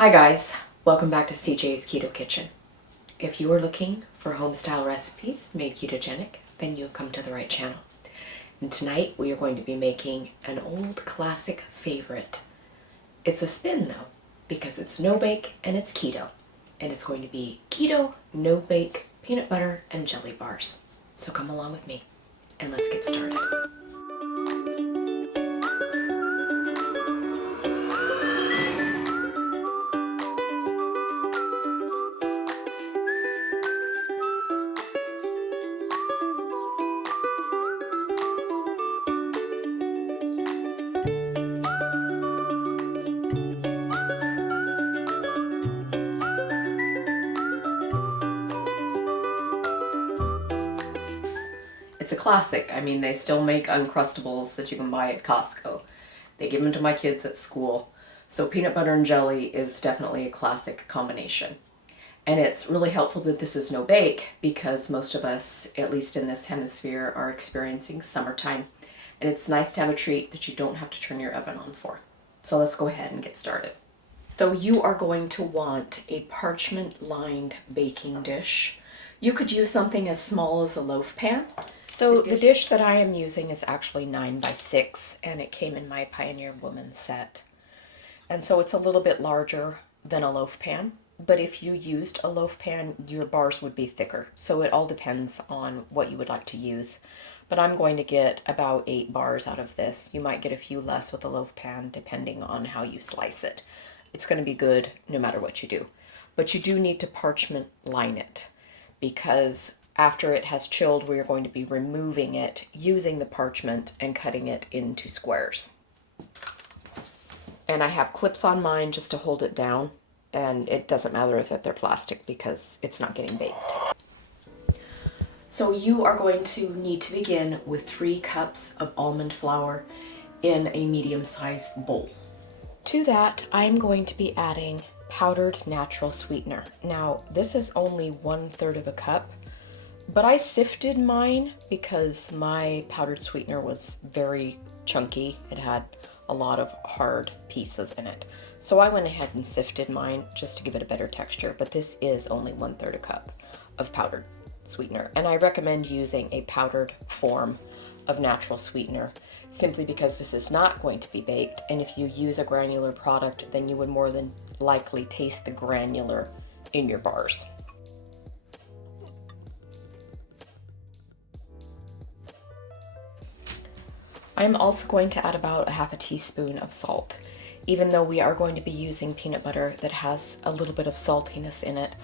Hi guys, welcome back to CJ's Keto Kitchen. If you are looking for home-style recipes made ketogenic, then you have come to the right channel. And tonight we are going to be making an old classic favorite. It's a spin though, because it's no-bake and it's keto. And it's going to be keto, no-bake, peanut butter, and jelly bars. So come along with me and let's get started. It's a classic. I mean, they still make Uncrustables that you can buy at Costco. They give them to my kids at school. So peanut butter and jelly is definitely a classic combination. And it's really helpful that this is no bake because most of us, at least in this hemisphere, are experiencing summertime. And it's nice to have a treat that you don't have to turn your oven on for. So let's go ahead and get started. So you are going to want a parchment-lined baking dish. You could use something as small as a loaf pan. So the dish that I am using is actually 9 by 6 and it came in my Pioneer Woman set. And so it's a little bit larger than a loaf pan, but if you used a loaf pan, your bars would be thicker. So it all depends on what you would like to use. But I'm going to get about 8 bars out of this. You might get a few less with a loaf pan depending on how you slice it. It's going to be good no matter what you do. But you do need to parchment line it because after it has chilled, we are going to be removing it using the parchment and cutting it into squares. And I have clips on mine just to hold it down, and it doesn't matter if they're plastic because it's not getting baked. So you are going to need to begin with 3 cups of almond flour in a medium-sized bowl. To that, I'm going to be adding powdered natural sweetener. Now, this is only 1/3 of a cup, but I sifted mine because my powdered sweetener was very chunky. It had a lot of hard pieces in it. So I went ahead and sifted mine just to give it a better texture, but this is only 1/3 a cup of powdered sweetener. And I recommend using a powdered form of natural sweetener simply because this is not going to be baked. And if you use a granular product, then you would more than likely taste the granular in your bars. I'm also going to add about 1/2 teaspoon of salt. Even though we are going to be using peanut butter that has a little bit of saltiness in it,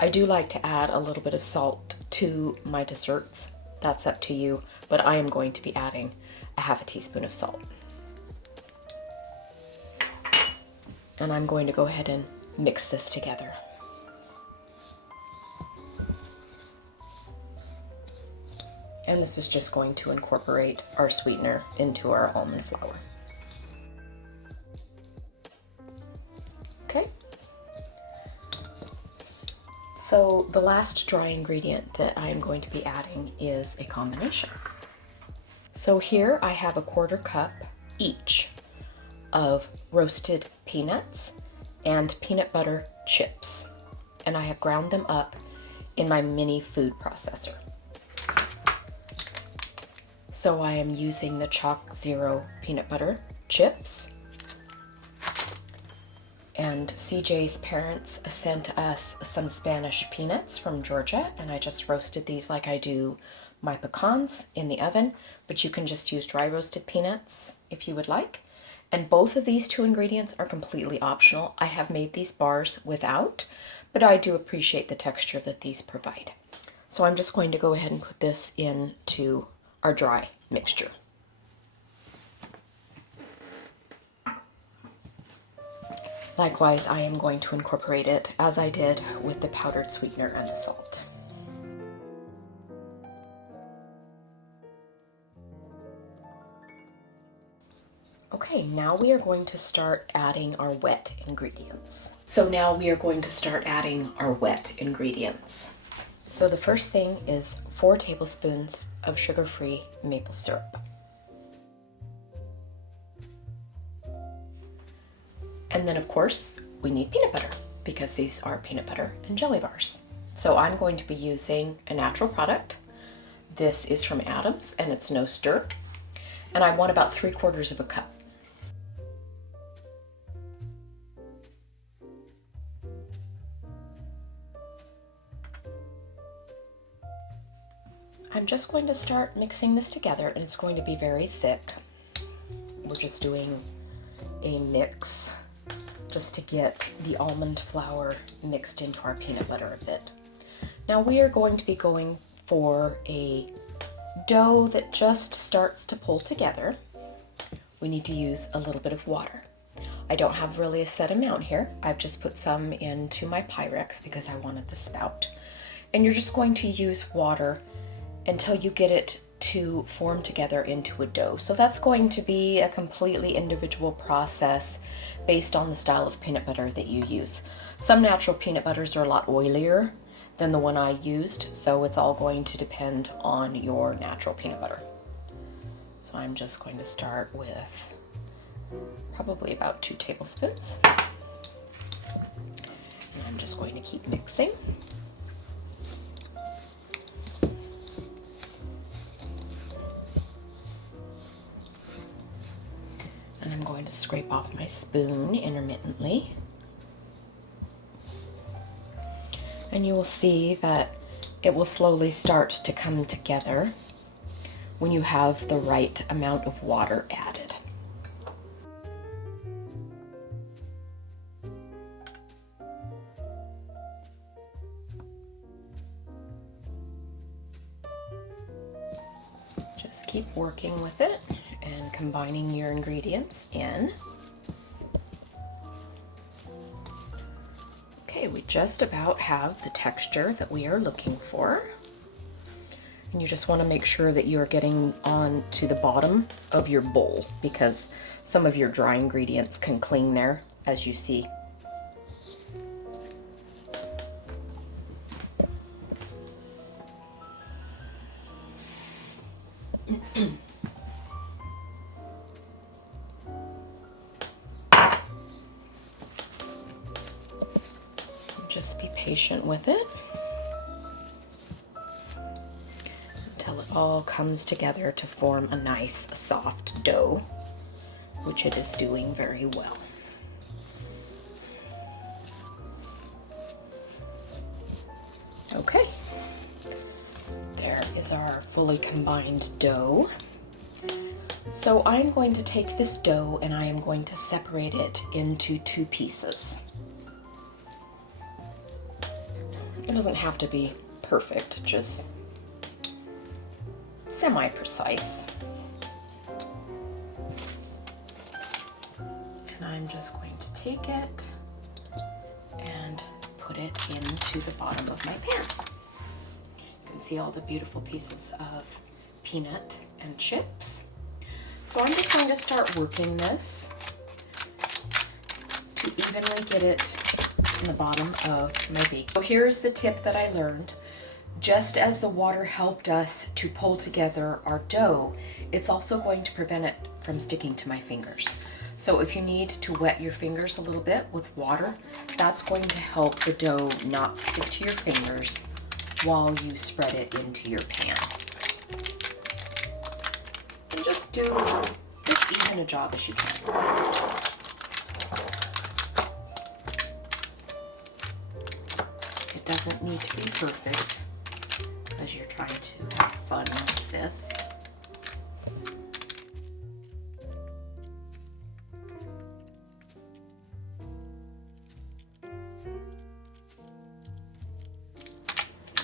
I do like to add a little bit of salt to my desserts. That's up to you, but I am going to be adding 1/2 teaspoon of salt. And I'm going to go ahead and mix this together. And this is just going to incorporate our sweetener into our almond flour. Okay. So the last dry ingredient that I am going to be adding is a combination. So here I have 1/4 cup each of roasted peanuts and peanut butter chips. And I have ground them up in my mini food processor. So I am using the CHOCZERO'S peanut butter chips. And CJ's parents sent us some Spanish peanuts from Georgia, and I just roasted these like I do my pecans in the oven, but you can just use dry roasted peanuts if you would like. And both of these 2 ingredients are completely optional. I have made these bars without, but I do appreciate the texture that these provide. So I'm just going to go ahead and put this into our dry mixture. Likewise, I am going to incorporate it as I did with the powdered sweetener and the salt. Okay, now we are going to start adding our wet ingredients. So the first thing is 4 tablespoons of sugar-free maple syrup. And then of course, we need peanut butter because these are peanut butter and jelly bars. So I'm going to be using a natural product. This is from Adams and it's no stir. And I want about 3/4 of a cup. I'm just going to start mixing this together, and it's going to be very thick. We're just doing a mix just to get the almond flour mixed into our peanut butter a bit. Now we are going to be going for a dough that just starts to pull together. We need to use a little bit of water. I don't have really a set amount here. I've just put some into my Pyrex because I wanted the spout. And you're just going to use water until you get it to form together into a dough. So that's going to be a completely individual process based on the style of peanut butter that you use. Some natural peanut butters are a lot oilier than the one I used, so it's all going to depend on your natural peanut butter. So I'm just going to start with probably about 2 tablespoons. And I'm just going to keep mixing. And I'm going to scrape off my spoon intermittently. And you will see that it will slowly start to come together when you have the right amount of water added. Just keep working with it and combining your ingredients in. Okay, we just about have the texture that we are looking for. And you just want to make sure that you're getting on to the bottom of your bowl because some of your dry ingredients can cling there, as you see. Just be patient with it until it all comes together to form a nice soft dough, which it is doing very well. Okay, there is our fully combined dough. So I'm going to take this dough and I am going to separate it into 2 pieces. It doesn't have to be perfect, just semi-precise. And I'm just going to take it and put it into the bottom of my pan. You can see all the beautiful pieces of peanut and chips. So I'm just going to start working this to evenly get it in the bottom of my bake. So here's the tip that I learned. Just as the water helped us to pull together our dough, it's also going to prevent it from sticking to my fingers. So if you need to wet your fingers a little bit with water, that's going to help the dough not stick to your fingers while you spread it into your pan. And just do as even a job as you can. It doesn't need to be perfect as you're trying to have fun with this.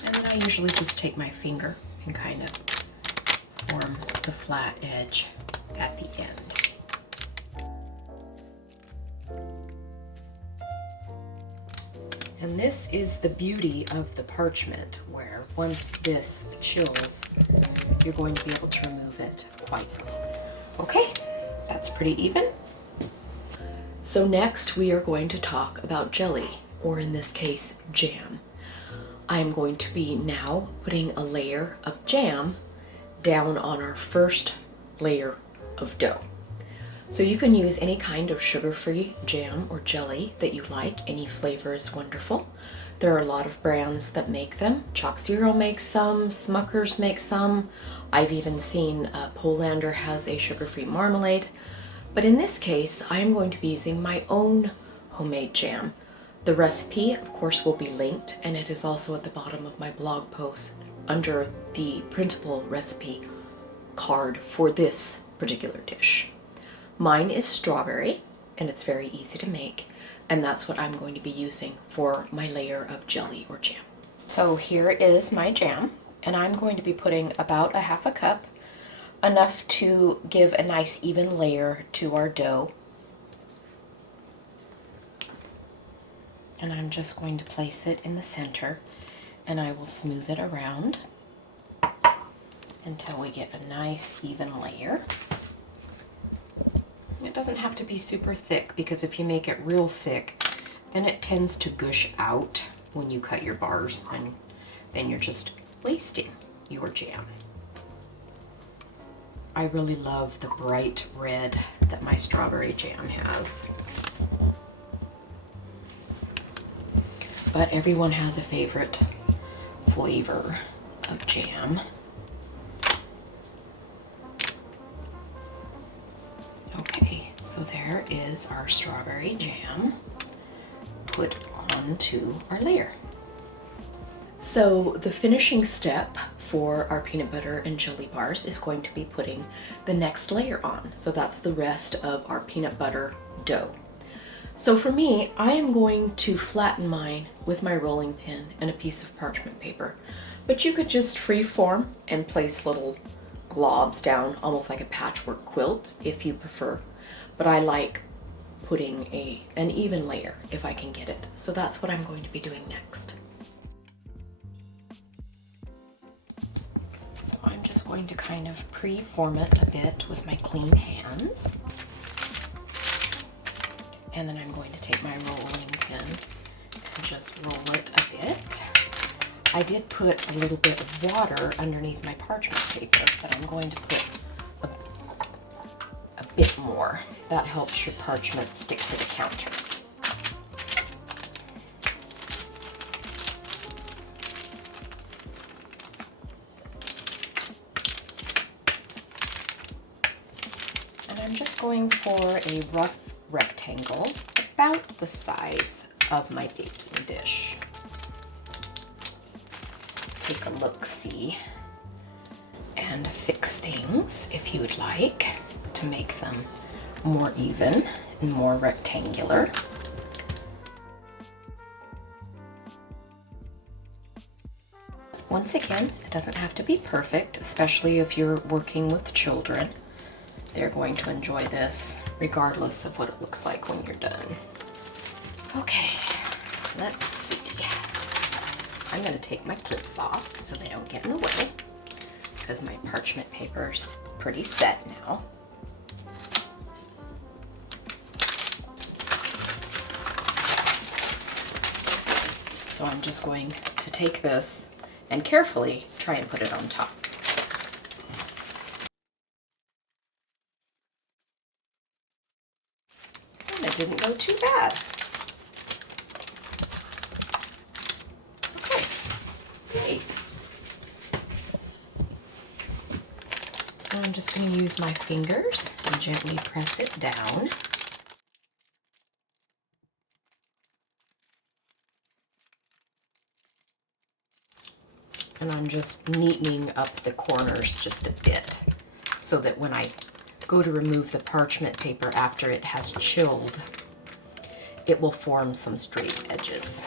And then I usually just take my finger and kind of form the flat edge at the end. And this is the beauty of the parchment, where once this chills, you're going to be able to remove it quite easily. Okay, that's pretty even. So next we are going to talk about jelly, or in this case, jam. I'm going to be now putting a layer of jam down on our first layer of dough. So you can use any kind of sugar-free jam or jelly that you like. Any flavor is wonderful. There are a lot of brands that make them. CHOCZERO makes some, Smucker's makes some. I've even seen Polander has a sugar-free marmalade. But in this case, I am going to be using my own homemade jam. The recipe, of course, will be linked, and it is also at the bottom of my blog post under the printable recipe card for this particular dish. Mine is strawberry, and it's very easy to make, and that's what I'm going to be using for my layer of jelly or jam. So here is my jam, and I'm going to be putting about a half a cup, enough to give a nice even layer to our dough. And I'm just going to place it in the center, and I will smooth it around until we get a nice even layer. It doesn't have to be super thick, because if you make it real thick, then it tends to gush out when you cut your bars, and then you're just wasting your jam. I really love the bright red that my strawberry jam has. But everyone has a favorite flavor of jam. Okay, so there is our strawberry jam put onto our layer. So the finishing step for our peanut butter and jelly bars is going to be putting the next layer on. So that's the rest of our peanut butter dough. So for me, I am going to flatten mine with my rolling pin and a piece of parchment paper. But you could just free form and place little globs down, almost like a patchwork quilt if you prefer. But I like putting an even layer if I can get it. So that's what I'm going to be doing next. So I'm just going to kind of pre-form it a bit with my clean hands. And then I'm going to take my rolling pin and just roll it a bit. I did put a little bit of water underneath my parchment paper, but I'm going to put a bit more. That helps your parchment stick to the counter. And I'm just going for a rough rectangle about the size of my baking dish. Take a look-see and fix things if you would like to make them more even and more rectangular. Once again, it doesn't have to be perfect, especially if you're working with children. They're going to enjoy this regardless of what it looks like when you're done. Okay, let's see. I'm going to take my clips off so they don't get in the way, because my parchment paper's pretty set now. So I'm just going to take this and carefully try and put it on top. And it didn't go too bad. Okay. I'm just going to use my fingers and gently press it down. And I'm just neatening up the corners just a bit so that when I go to remove the parchment paper after it has chilled, it will form some straight edges.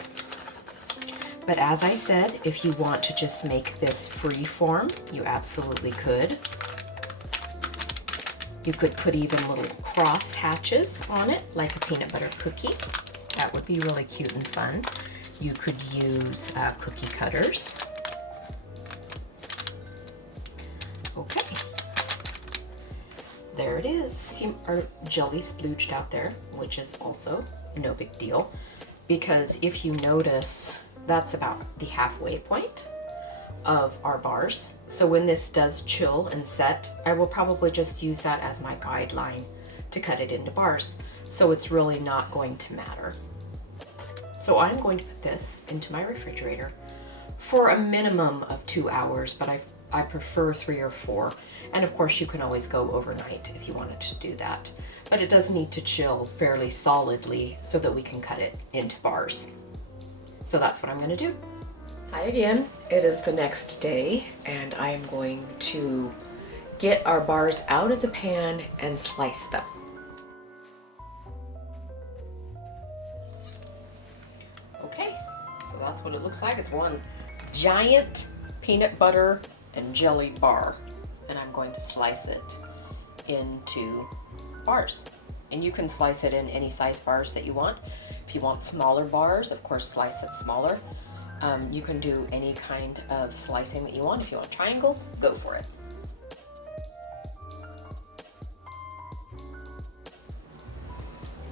But as I said, if you want to just make this free form, you absolutely could. You could put even little cross hatches on it, like a peanut butter cookie. That would be really cute and fun. You could use cookie cutters. Okay, there it is. See our jelly splooged out there, which is also no big deal, because if you notice, that's about the halfway point of our bars. So when this does chill and set, I will probably just use that as my guideline to cut it into bars. So it's really not going to matter. So I'm going to put this into my refrigerator for a minimum of 2 hours, but I prefer 3 or 4. And of course you can always go overnight if you wanted to do that. But it does need to chill fairly solidly so that we can cut it into bars. So that's what I'm gonna do. Hi again, it is the next day and I am going to get our bars out of the pan and slice them. Okay, so that's what it looks like. It's one giant peanut butter and jelly bar, and I'm going to slice it into bars. And you can slice it in any size bars that you want. If you want smaller bars, of course, slice it smaller. You can do any kind of slicing that you want. If you want triangles, go for it.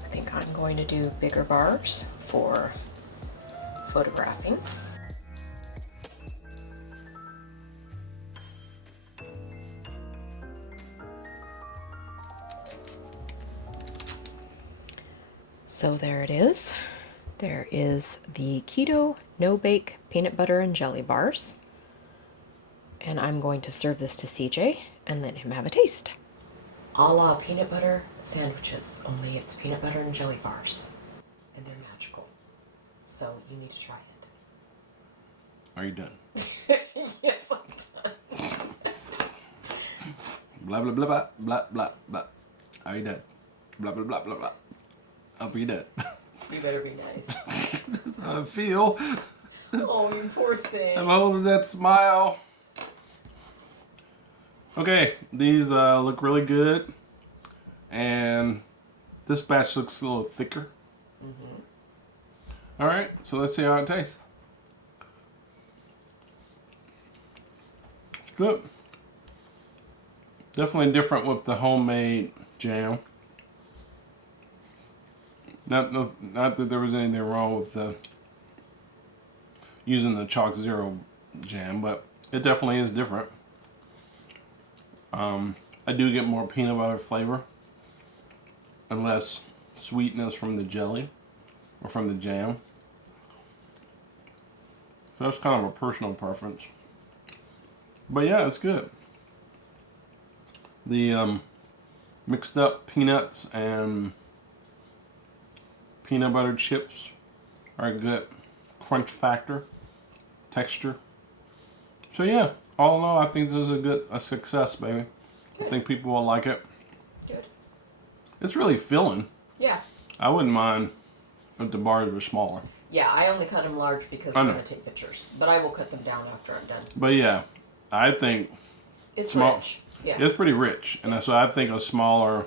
I think I'm going to do bigger bars for photographing. So there it is. There is the Keto No-Bake Peanut Butter and Jelly Bars. And I'm going to serve this to CJ and let him have a taste. A la peanut butter sandwiches, only it's peanut butter and jelly bars. And they're magical. So you need to try it. Are you done? Yes, I'm done. Blah, blah, blah, blah, blah, blah, blah. Are you done? Blah, blah, blah, blah, blah. I'll be done. You better be nice. That's how I feel. Oh, you poor thing. I'm holding that smile. Okay, these look really good. And this batch looks a little thicker. Mm-hmm. All right, so let's see how it tastes. It's good. Definitely different with the homemade jam. Not that there was anything wrong with using the CHOCZERO'S jam, but it definitely is different. I do get more peanut butter flavor and less sweetness from the jelly or from the jam. So that's kind of a personal preference. But yeah, it's good. The mixed up peanuts and peanut butter chips are a good crunch factor, texture. So yeah, all in all, I think this is a success, baby. Good. I think people will like it. Good. It's really filling. Yeah. I wouldn't mind if the bars were smaller. Yeah, I only cut them large because I'm going to take pictures. But I will cut them down after I'm done. But yeah, I think it's rich. Yeah. It's pretty rich. And so I think a smaller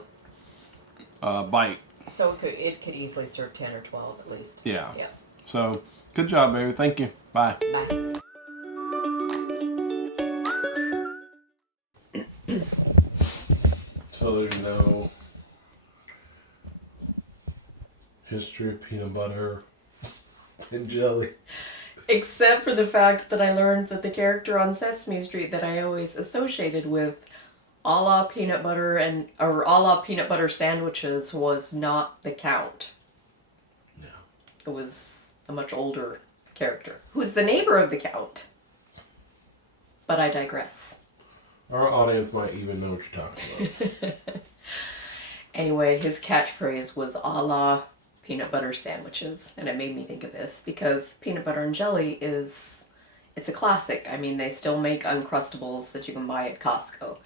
bite. So it could easily serve 10 or 12 at least. Yeah. Yeah. So good job, baby. Thank you. Bye. Bye. So there's no history of peanut butter and jelly. Except for the fact that I learned that the character on Sesame Street that I always associated with a la peanut butter or a la peanut butter sandwiches was not the Count. No. It was a much older character who's the neighbor of the Count. But I digress. Our audience might even know what you're talking about. Anyway, his catchphrase was a la peanut butter sandwiches, and it made me think of this because peanut butter and jelly it's a classic. I mean, they still make Uncrustables that you can buy at Costco.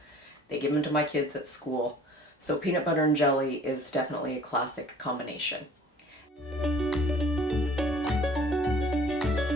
They give them to my kids at school. So peanut butter and jelly is definitely a classic combination.